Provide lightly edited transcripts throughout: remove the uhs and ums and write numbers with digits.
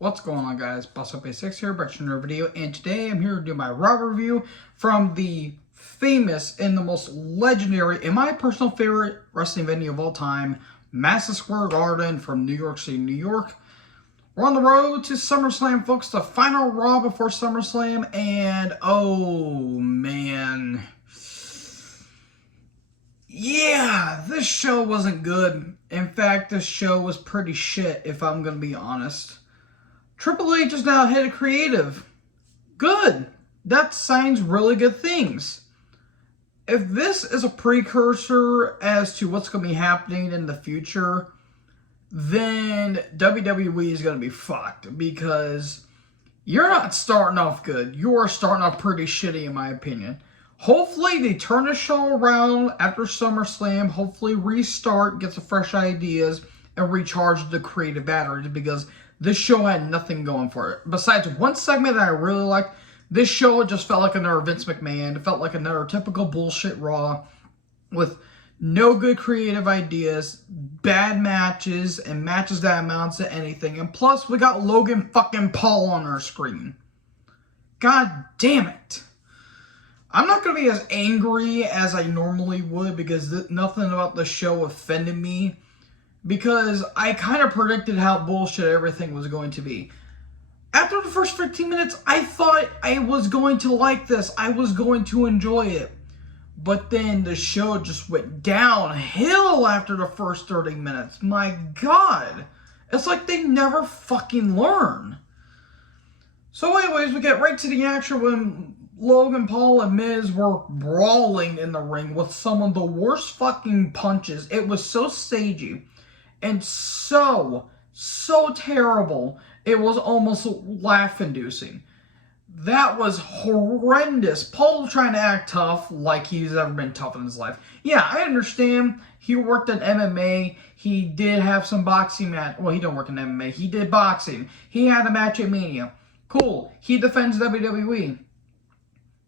What's going on, guys? BossUp86 here, back to another video, and today I'm here to do my Raw review from the famous and the most legendary, and my personal favorite wrestling venue of all time, Madison Square Garden from New York City, New York. We're on the road to SummerSlam, folks, the final Raw before SummerSlam, and oh man. Yeah, this show wasn't good. In fact, this show was pretty shit, if I'm going to be honest. Triple H is now head of creative. Good. That signs really good things. If this is a precursor as to what's going to be happening in the future, then WWE is going to be fucked, because you're not starting off good. You are starting off pretty shitty, in my opinion. Hopefully they turn the show around after SummerSlam, hopefully restart, get some fresh ideas, and recharge the creative batteries, because this show had nothing going for it. Besides one segment that I really liked, this show just felt like another Vince McMahon. It felt like another typical bullshit Raw with no good creative ideas, bad matches, and matches that amounts to anything. And plus, we got Logan fucking Paul on our screen. God damn it. I'm not going to be as angry as I normally would, because nothing about the show offended me, because I kind of predicted how bullshit everything was going to be. After the first 15 minutes, I thought I was going to like this. I was going to enjoy it. But then the show just went downhill after the first 30 minutes. My God. It's like they never fucking learn. So anyways, we get right to the action when Logan Paul and Miz were brawling in the ring with some of the worst fucking punches. It was so stagey and so terrible, it was almost laugh-inducing. That was horrendous. Paul trying to act tough like he's ever been tough in his life. Yeah, I understand. He worked at MMA. He did have some boxing match. Well, he didn't work in MMA. He did boxing. He had a match at Mania. Cool. He defends WWE.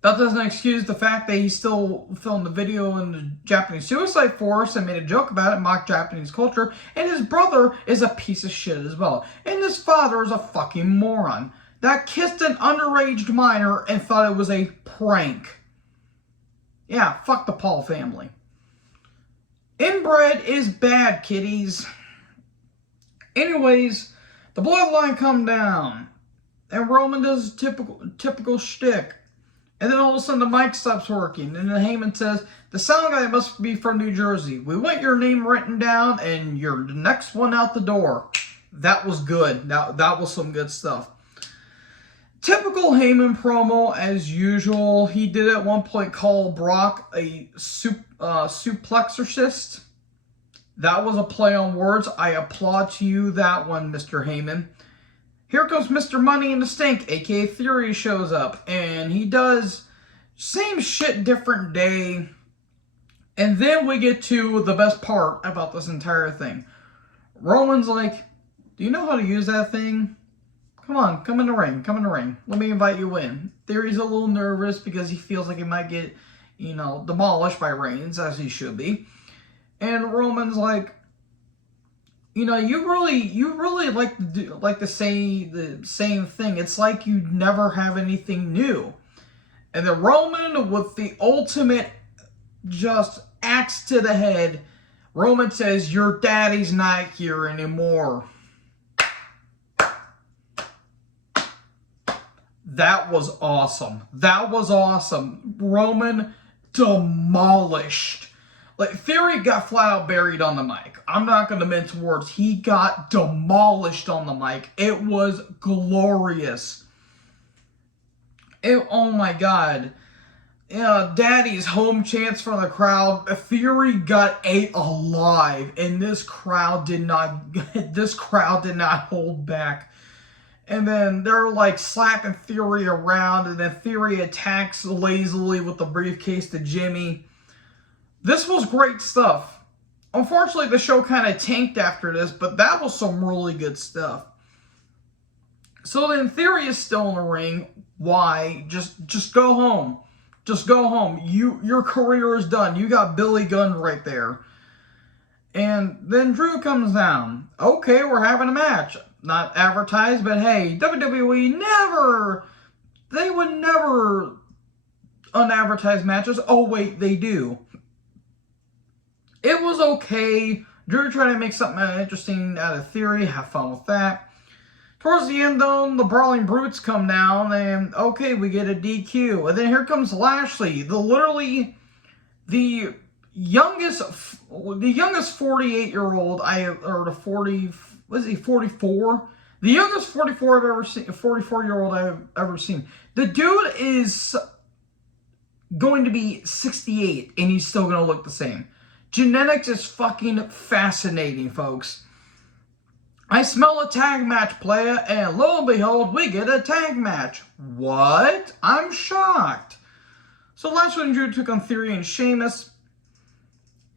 That doesn't excuse the fact that he still filmed the video in the Japanese Suicide Force and made a joke about it, mocked Japanese culture, and his brother is a piece of shit as well. And his father is a fucking moron that kissed an underage minor and thought it was a prank. Yeah, fuck the Paul family. Inbred is bad, kiddies. Anyways, the bloodline come down, and Roman does typical shtick. And then all of a sudden the mic stops working, and then Heyman says, "The sound guy must be from New Jersey. We want your name written down, and you're the next one out the door." That was good. That was some good stuff. Typical Heyman promo as usual. He did at one point call Brock a suplexorcist. That was a play on words. I applaud to you that one, Mr. Heyman. Here comes Mr. Money in the Stink, aka Theory, shows up, and he does same shit, different day. And then we get to the best part about this entire thing. Roman's like, "Do you know how to use that thing? Come on, come in the ring, come in the ring. Let me invite you in." Theory's a little nervous because he feels like he might get, demolished by Reigns, as he should be. And Roman's like, you really like to say the same thing. It's like you never have anything new. And then Roman, with the ultimate just axe to the head, Roman says, "Your daddy's not here anymore." That was awesome. That was awesome. Roman demolished. Like, Theory got flat out buried on the mic. I'm not going to mince words. He got demolished on the mic. It was glorious. Oh my God. Daddy's home chants from the crowd. Theory got ate alive, and this crowd did not hold back. And then they're like slapping Theory around, and then Theory attacks lazily with the briefcase to Jimmy. This was great stuff. Unfortunately, the show kind of tanked after this, but that was some really good stuff. So then Theory is still in the ring. Why? Just go home. Just go home. Your career is done. You got Billy Gunn right there. And then Drew comes down. Okay, we're having a match. not advertise, but hey, WWE they would never unadvertise matches. Oh wait, they do. It was okay. Drew tried to make something interesting out of Theory. Have fun with that. Towards the end, though, the Brawling Brutes come down, and okay, we get a DQ. And then here comes Lashley, the youngest 48-year-old or the 40, was he 44? The youngest 44-year-old I've ever seen. The dude is going to be 68, and he's still going to look the same. Genetics is fucking fascinating, folks. I smell a tag match, playa, and lo and behold, we get a tag match. What? I'm shocked. So Lashley and Drew took on Theory and Sheamus.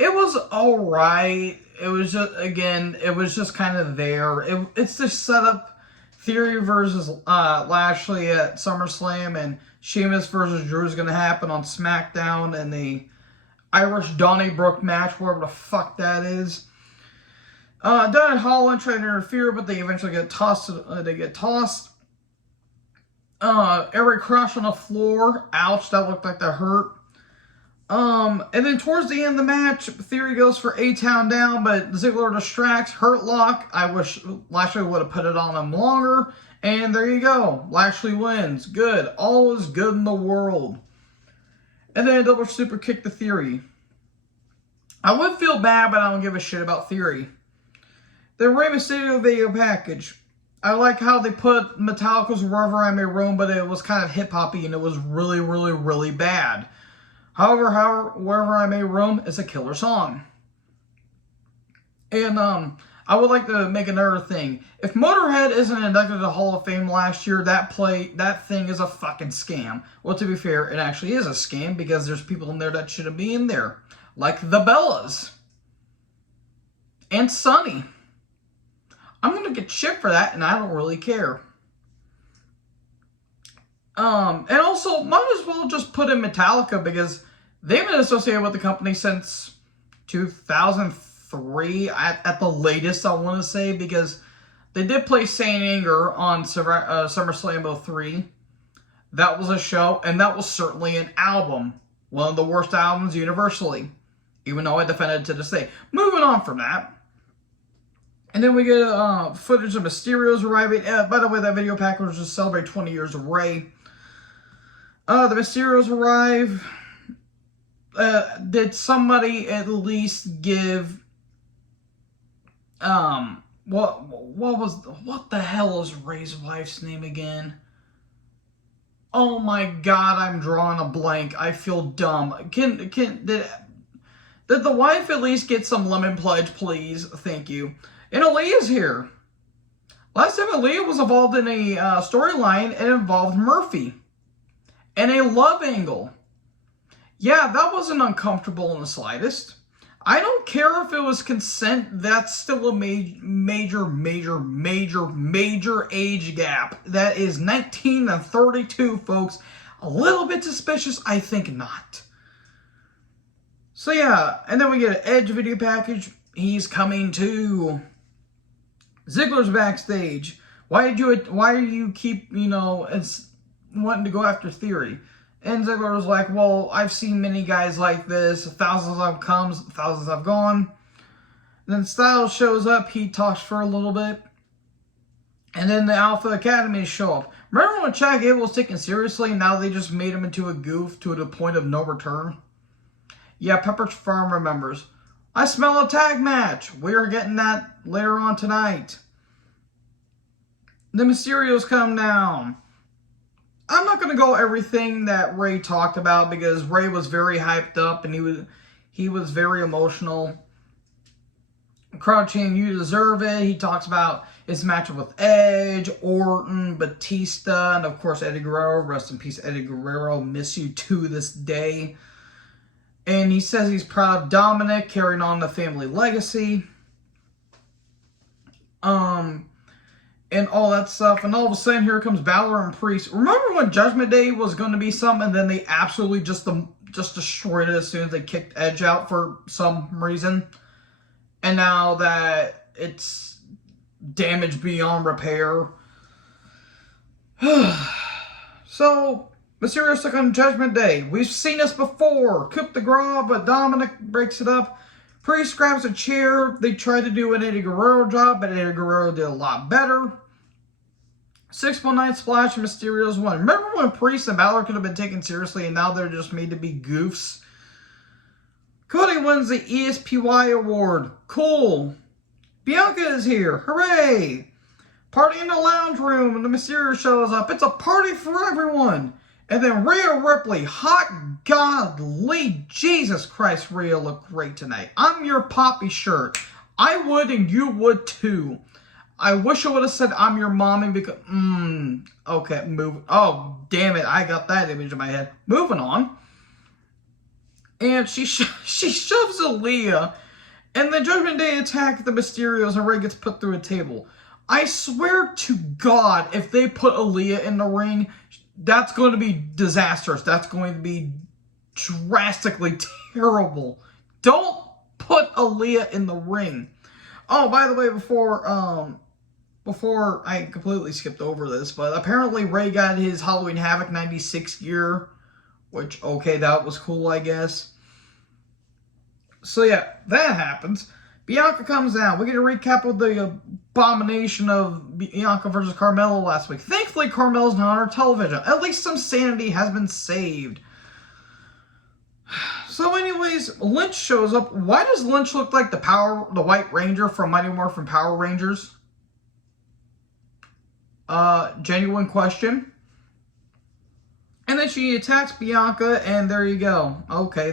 It was alright. It was just kind of there. It's the setup. Theory versus Lashley at SummerSlam, and Sheamus versus Drew is going to happen on SmackDown in the Irish Donnybrook match, whatever the fuck that is. Dunn and Holland try to interfere, but they eventually get tossed. Eric Crush on the floor. Ouch, that looked like that hurt. And then towards the end of the match, Theory goes for A-Town down, but Ziggler distracts. Hurt Lock. I wish Lashley would have put it on him longer. And there you go. Lashley wins. Good. All is good in the world. And then a double super kick to Theory. I would feel bad, but I don't give a shit about Theory. The Rey Mysterio video package. I like how they put Metallica's Wherever I May Roam, but it was kind of hip-hoppy and it was really, really, really bad. However, Wherever I May Roam is a killer song. And I would like to make another thing. If Motorhead isn't inducted to the Hall of Fame last year, that thing is a fucking scam. Well, to be fair, it actually is a scam because there's people in there that shouldn't be in there. Like the Bellas. And Sonny. I'm going to get shit for that, and I don't really care. And also, might as well just put in Metallica, because they've been associated with the company since 2003, at the latest, I want to say, because they did play Saint Anger on SummerSlam 03. That was a show, and that was certainly an album. One of the worst albums universally, even though I defend it to this day. Moving on from that. And then we get footage of Mysterio's arriving. By the way, that video package was just celebrate 20 years of Rey. The Mysterios arrive. Did somebody at least give... What the hell is Rey's wife's name again? Oh my god, I'm drawing a blank. I feel dumb. Did the wife at least get some lemon pledge, please? Thank you. And Aaliyah's here. Last time Aaliyah was involved in a storyline, it involved Murphy. And a love angle. Yeah, that wasn't uncomfortable in the slightest. I don't care if it was consent, that's still a major age gap. That is 19 and 32, folks. A little bit suspicious? I think not. So yeah, and then we get an Edge video package. He's coming too. Ziggler's backstage. Why do you keep, wanting to go after Theory? And Ziggler was like, well, I've seen many guys like this. Thousands have come, thousands have gone. And then Styles shows up. He talks for a little bit. And then the Alpha Academy show up. Remember when Chad Gable was taken seriously? Now they just made him into a goof to the point of no return? Yeah, Pepperidge Farm remembers. I smell a tag match. We're getting that later on tonight. The Mysterios come down. I'm not going to go everything that Rey talked about because Rey was very hyped up and he was very emotional. Crowd chant, you deserve it. He talks about his matchup with Edge, Orton, Batista, and of course Eddie Guerrero. Rest in peace, Eddie Guerrero. Miss you to this day. And he says he's proud of Dominic, carrying on the family legacy. And all that stuff. And all of a sudden, here comes Balor and Priest. Remember when Judgment Day was going to be something, and then they absolutely just destroyed it as soon as they kicked Edge out for some reason? And now that it's damage beyond repair. So, Mysterio took on Judgment Day. We've seen this before. Coup de grace, but Dominic breaks it up. Priest grabs a chair. They try to do an Eddie Guerrero job, but Eddie Guerrero did a lot better. 619 splash and Mysterio's won. Remember when Priest and Balor could have been taken seriously and now they're just made to be goofs? Cody wins the ESPY award. Cool. Bianca is here. Hooray! Party in the lounge room and the Mysterio shows up. It's a party for everyone. And then Rhea Ripley. Hot godly. Jesus Christ, Rhea looked great tonight. I'm your Poppy shirt. I would and you would too. I wish I would have said I'm your mommy because, okay, move. Oh, damn it. I got that image in my head. Moving on. And she shoves Aaliyah. And the Judgment Day attack the Mysterios and Rey gets put through a table. I swear to God, if they put Aaliyah in the ring, that's going to be disastrous. That's going to be drastically terrible. Don't put Aaliyah in the ring. Oh, by the way, before I completely skipped over this, but apparently Rey got his Halloween Havoc 96 gear, which, okay, that was cool, I guess. So yeah, that happens. Bianca comes out. We get a recap of the abomination of Bianca versus Carmella last week. Thankfully, Carmella's not on our television. At least some sanity has been saved. So anyways, Lynch shows up. Why does Lynch look like the White Ranger from Mighty Morphin Power Rangers? Genuine question. And then she attacks Bianca, and there you go. Okay,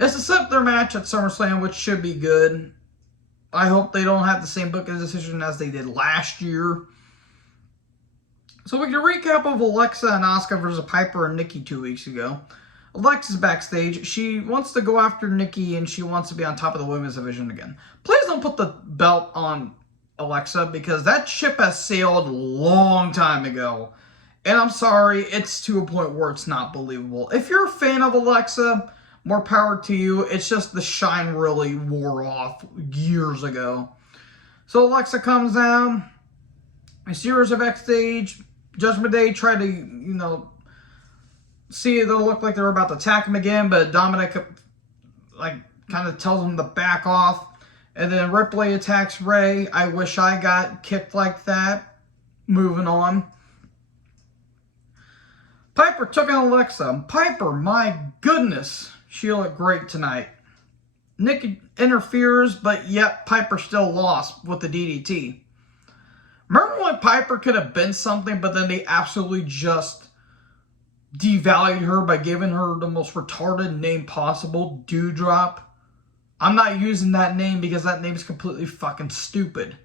it's a simpler match at SummerSlam, which should be good. I hope they don't have the same booking decision as they did last year. So we get a recap of Alexa and Asuka versus Piper and Nikki 2 weeks ago. Alexa's backstage. She wants to go after Nikki, and she wants to be on top of the women's division again. Please don't put the belt on Alexa, because that ship has sailed a long time ago. And I'm sorry, it's to a point where it's not believable. If you're a fan of Alexa, more power to you. It's just the shine really wore off years ago. So Alexa comes down. Mysterios are backstage. Judgment Day try to, see they look like they're about to attack him again, but Dominic, kind of tells him to back off. And then Ripley attacks Rey. I wish I got kicked like that. Moving on. Piper took on Alexa. Piper, my goodness, she looked great tonight. Nikki interferes, but yet Piper still lost with the DDT. Remember when Piper could have been something, but then they absolutely just devalued her by giving her the most retarded name possible, Dewdrop? I'm not using that name because that name is completely fucking stupid.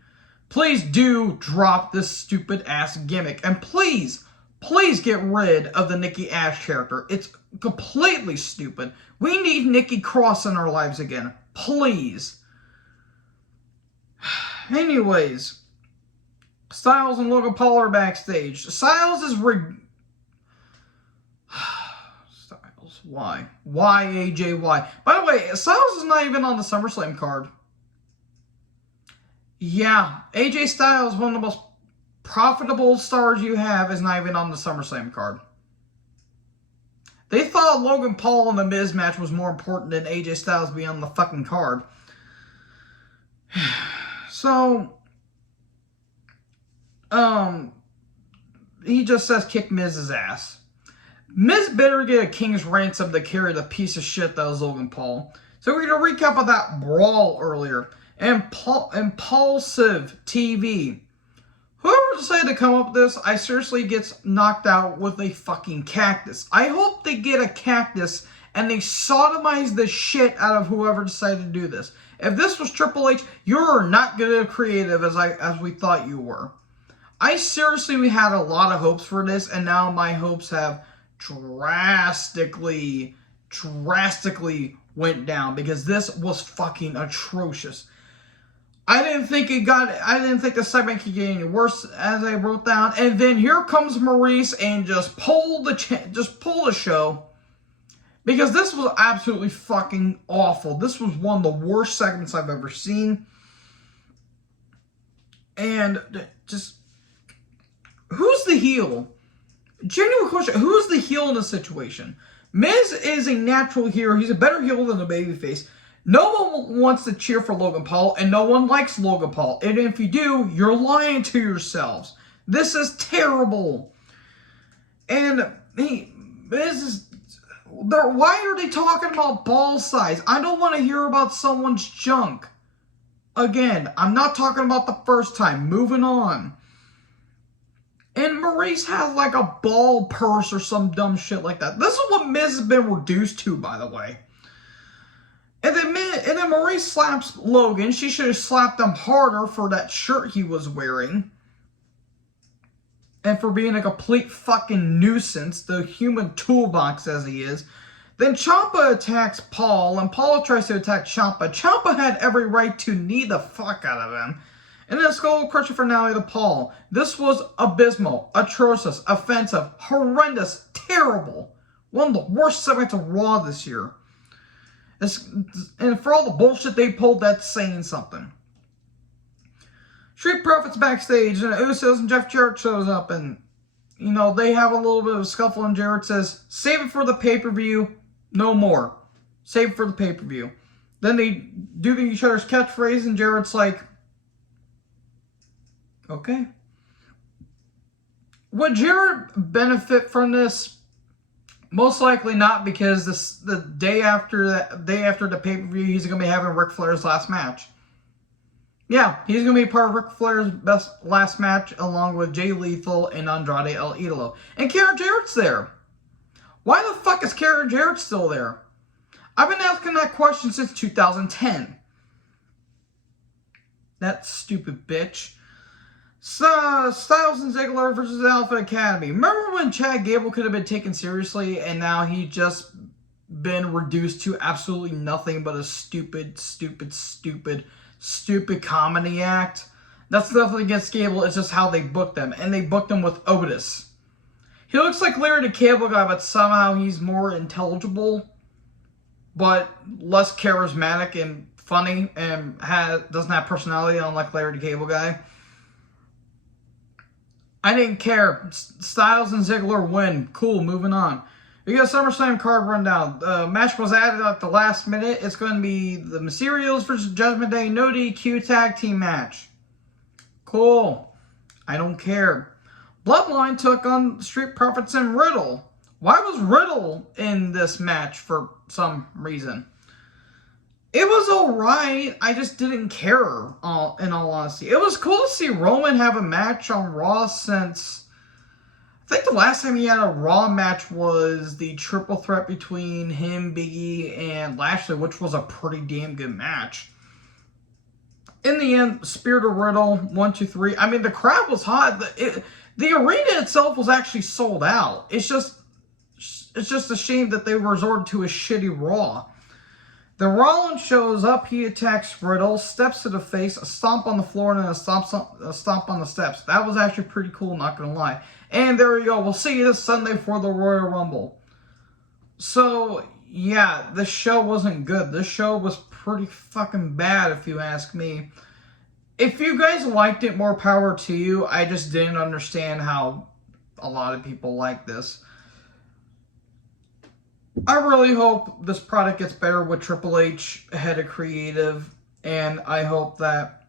Please do drop this stupid ass gimmick. And please get rid of the Nikki Ash character. It's completely stupid. We need Nikki Cross in our lives again. Please. Anyways, Styles and Logan Paul are backstage. Styles is Styles, why? Why, AJ, why? By the way, Styles is not even on the SummerSlam card. Yeah, AJ Styles, one of the most profitable stars you have, is not even on the SummerSlam card. They thought Logan Paul and the Miz match was more important than AJ Styles being on the fucking card. So, he just says kick Miz's ass. Miz better get a king's ransom to carry the piece of shit that was Logan Paul. So we're going to recap of that brawl earlier. Impulsive TV. Whoever decided to come up with this, I seriously gets knocked out with a fucking cactus. I hope they get a cactus and they sodomize the shit out of whoever decided to do this. If this was Triple H, you're not good at creative as we thought you were. We had a lot of hopes for this, and now my hopes have drastically went down because this was fucking atrocious. I didn't think the segment could get any worse, as I wrote down. And then here comes Maurice and just pull the show, because this was absolutely fucking awful. This was one of the worst segments I've ever seen. And just, who's the heel? Genuine question, who's the heel in this situation? Miz is a natural hero. He's a better heel than a babyface. No one wants to cheer for Logan Paul, and no one likes Logan Paul. And if you do, you're lying to yourselves. This is terrible. And why are they talking about ball size? I don't want to hear about someone's junk. Again, I'm not talking about the first time. Moving on. And Maurice has like a ball purse or some dumb shit like that. This is what Miz has been reduced to, by the way. And then Maurice slaps Logan. She should have slapped him harder for that shirt he was wearing. And for being a complete fucking nuisance, the human toolbox as he is. Then Ciampa attacks Paul, and Paul tries to attack Ciampa. Ciampa had every right to knee the fuck out of him. And then skull crusher finale to Paul. This was abysmal, atrocious, offensive, horrendous, terrible. One of the worst segments of Raw this year. And for all the bullshit they pulled, that's saying something. Street Profits backstage, and Usos and Jeff Jarrett shows up, and, you know, they have a little bit of a scuffle, and Jarrett says, save it for the pay-per-view, no more. Save it for the pay-per-view. Then they do each other's catchphrase, and Jarrett's like, okay. Would Jarrett benefit from this? Most likely not, because the day after the pay-per-view, he's going to be having Ric Flair's last match. Yeah, he's going to be part of Ric Flair's last match, along with Jay Lethal and Andrade El Idolo. And Karen Jarrett's there. Why the fuck is Karen Jarrett still there? I've been asking that question since 2010. That stupid bitch. So, Styles and Ziggler versus Alpha Academy. Remember when Chad Gable could have been taken seriously, and now he's just been reduced to absolutely nothing but a stupid comedy act? That's nothing against Gable, it's just how they booked them. And they booked him with Otis. He looks like Larry the Cable Guy, but somehow he's more intelligible, but less charismatic and funny, and doesn't have personality, unlike Larry the Cable Guy. I didn't care. Styles and Ziggler win. Cool, moving on. We got SummerSlam card rundown. The match was added at the last minute. It's going to be the Mysterios versus Judgment Day No DQ tag team match. Cool. I don't care. Bloodline took on Street Profits and Riddle. Why was Riddle in this match for some reason? It was alright. I just didn't care, in all honesty. It was cool to see Roman have a match on Raw since... I think the last time he had a Raw match was the triple threat between him, Big E, and Lashley, which was a pretty damn good match. In the end, Spirit of Riddle, 1, 2, 3. I mean, the crowd was hot. The arena itself was actually sold out. It's just a shame that they resorted to a shitty Raw. The Rollins shows up, he attacks Riddle, steps to the face, a stomp on the floor, and then a stomp on the steps. That was actually pretty cool, not gonna lie. And there we go, we'll see you this Sunday for the Royal Rumble. So, yeah, this show wasn't good. This show was pretty fucking bad, if you ask me. If you guys liked it, more power to you. I just didn't understand how a lot of people like this. I really hope this product gets better with Triple H head of creative, and I hope that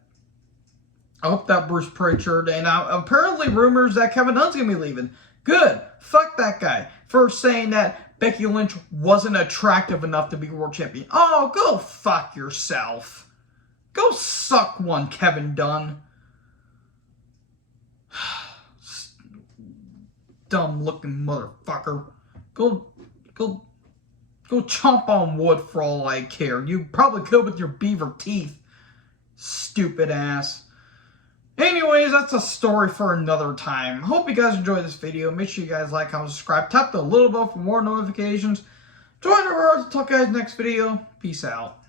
Bruce Pritchard, and apparently rumors that Kevin Dunn's gonna be leaving. Good. Fuck that guy for saying that Becky Lynch wasn't attractive enough to be world champion. Oh, go fuck yourself. Go suck one, Kevin Dunn. Dumb looking motherfucker. Go chomp on wood for all I care. You probably could with your beaver teeth. Stupid ass. Anyways, that's a story for another time. Hope you guys enjoyed this video. Make sure you guys like, comment, subscribe. Tap the little bell for more notifications. Join the world. Talk to you guys next video. Peace out.